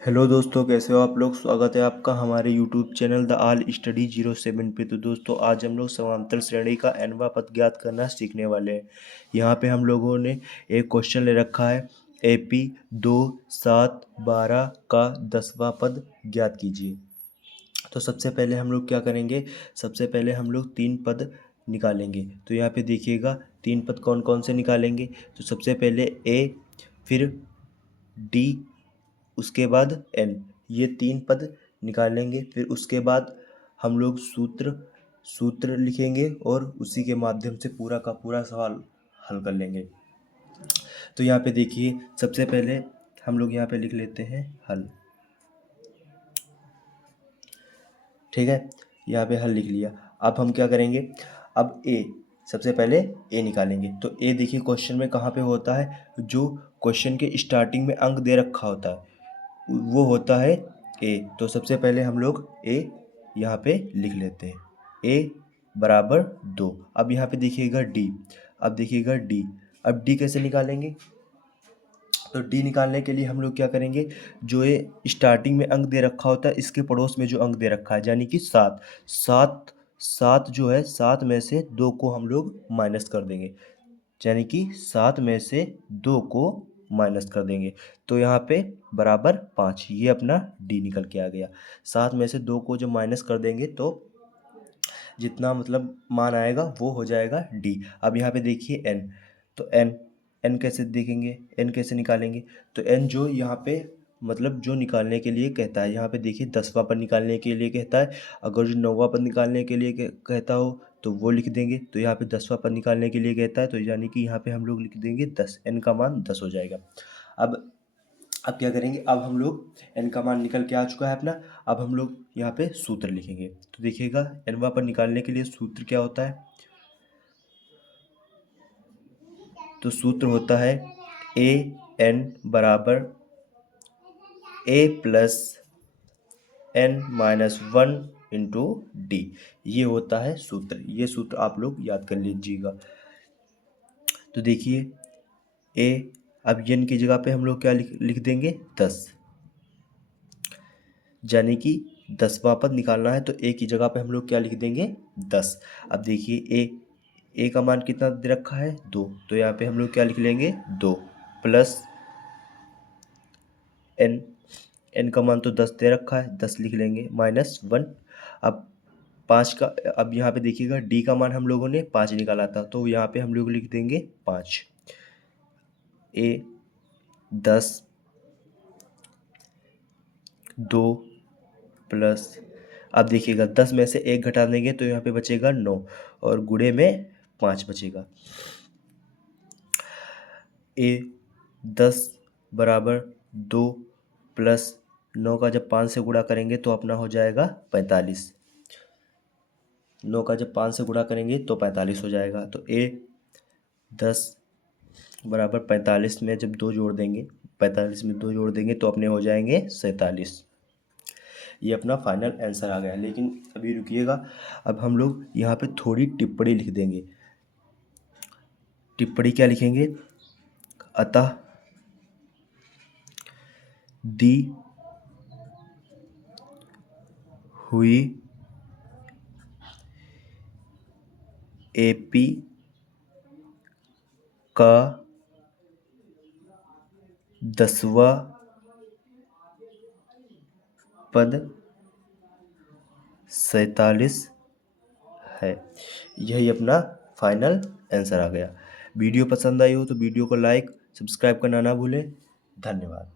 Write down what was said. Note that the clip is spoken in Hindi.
हेलो दोस्तों, कैसे हो आप लोग। स्वागत है आपका हमारे YouTube channel the all study 07 पे। तो दोस्तों, आज हम लोग समांतर श्रेणी का nवां पद ज्ञात करना सीखने वाले हैं। यहाँ पे हम लोगों ने एक क्वेश्चन ले रखा है, AP 2, 7, 12 का 10वां पद ज्ञात कीजिए। तो सबसे पहले हम लोग क्या करेंगे, सबसे पहले हम लोग 3 पद निकालेंगे। तो यहाँ पे देखिएगा 3 पद कौन कौन से निकालेंगे। तो सबसे पहले A, फिर D, उसके बाद n, ये 3 पद निकालेंगे। फिर उसके बाद हम लोग सूत्र लिखेंगे और उसी के माध्यम से पूरा का पूरा सवाल हल कर लेंगे। तो यहाँ पे देखिए, सबसे पहले हम लोग यहाँ पे लिख लेते हैं हल। ठीक है, यहाँ पे हल लिख लिया। अब हम क्या करेंगे, अब ए, सबसे पहले ए निकालेंगे। तो ए देखिए क्वेश्चन में कहाँ पे होता है, जो क्वेश्चन के स्टार्टिंग में अंक दे रखा होता है वो होता है ए। तो सबसे पहले हम लोग ए यहाँ पे लिख लेते हैं, ए बराबर 2। अब यहाँ पे देखिएगा डी, अब देखिएगा डी, अब डी कैसे निकालेंगे। तो डी निकालने के लिए हम लोग क्या करेंगे, जो ये स्टार्टिंग में अंक दे रखा होता है इसके पड़ोस में जो अंक दे रखा है, यानी कि 7, 7, 7 जो है 7 में से 2 को हम लोग माइनस कर देंगे, यानी कि 7 में से 2 को माइनस कर देंगे। तो यहाँ पे बराबर 5, ये अपना डी निकल के आ गया। 7 में से 2 को जब माइनस कर देंगे तो जितना मतलब मान आएगा वो हो जाएगा डी। अब यहाँ पे देखिए एन, तो एन, एन कैसे देखेंगे, एन कैसे निकालेंगे। तो एन जो यहाँ पे मतलब जो निकालने के लिए कहता है, यहाँ पे देखिए 10वां पद निकालने के लिए कहता है। अगर जो 9वां पद निकालने के लिए कहता हो तो वो लिख देंगे। तो यहाँ पे 10वां पद निकालने के लिए कहता है, तो यानी कि यहाँ पे हम लोग लिख देंगे 10, एन का मान 10 हो जाएगा। अब क्या करेंगे, अब हम लोग एन का मान निकल के आ चुका है अपना। अब हम लोग यहाँ पे सूत्र लिखेंगे। तो देखिएगा एनवा पर निकालने के लिए सूत्र क्या होता है, तो सूत्र होता है ए एन बराबर A plus N minus 1 into D. ये होता है सूत्र, ये सूत्र आप लोग याद कर लीजिएगा। तो देखिए ए, अब एन की जगह पे हम लोग क्या लिख देंगे 10, यानी कि 10वां पद निकालना है। तो ए की जगह पे हम लोग क्या लिख देंगे 10। अब देखिए ए का मान कितना दे रखा है 2, तो यहाँ पे हम लोग क्या लिख लेंगे 2 प्लस एन, एन का मान तो 10 दे रखा है, 10 लिख लेंगे माइनस 1। अब 5 का, अब यहाँ पे देखिएगा डी का मान हम लोगों ने 5 निकाला था, तो यहाँ पे हम लोग लिख देंगे 5, ए 10 2 प्लस, अब देखिएगा 10 में से 1 घटा देंगे तो यहाँ पे बचेगा 9 और गुणे में 5 बचेगा। ए 10 बराबर 2 प्लस 9 का जब 5 से गुणा करेंगे तो अपना हो जाएगा 45। 9 का जब 5 से गुणा करेंगे तो 45 हो जाएगा। तो ए 10 बराबर 45 में जब 2 जोड़ देंगे, 45 में 2 जोड़ देंगे तो अपने हो जाएंगे 47। ये अपना फाइनल आंसर आ गया। लेकिन अभी रुकिएगा, अब हम लोग यहाँ पे थोड़ी टिप्पणी लिख देंगे। टिप्पणी क्या लिखेंगे, अतः दी हुई AP का 10वां पद 47 है। यही अपना फाइनल आंसर आ गया। वीडियो पसंद आई हो तो वीडियो को लाइक सब्सक्राइब करना ना भूलें। धन्यवाद।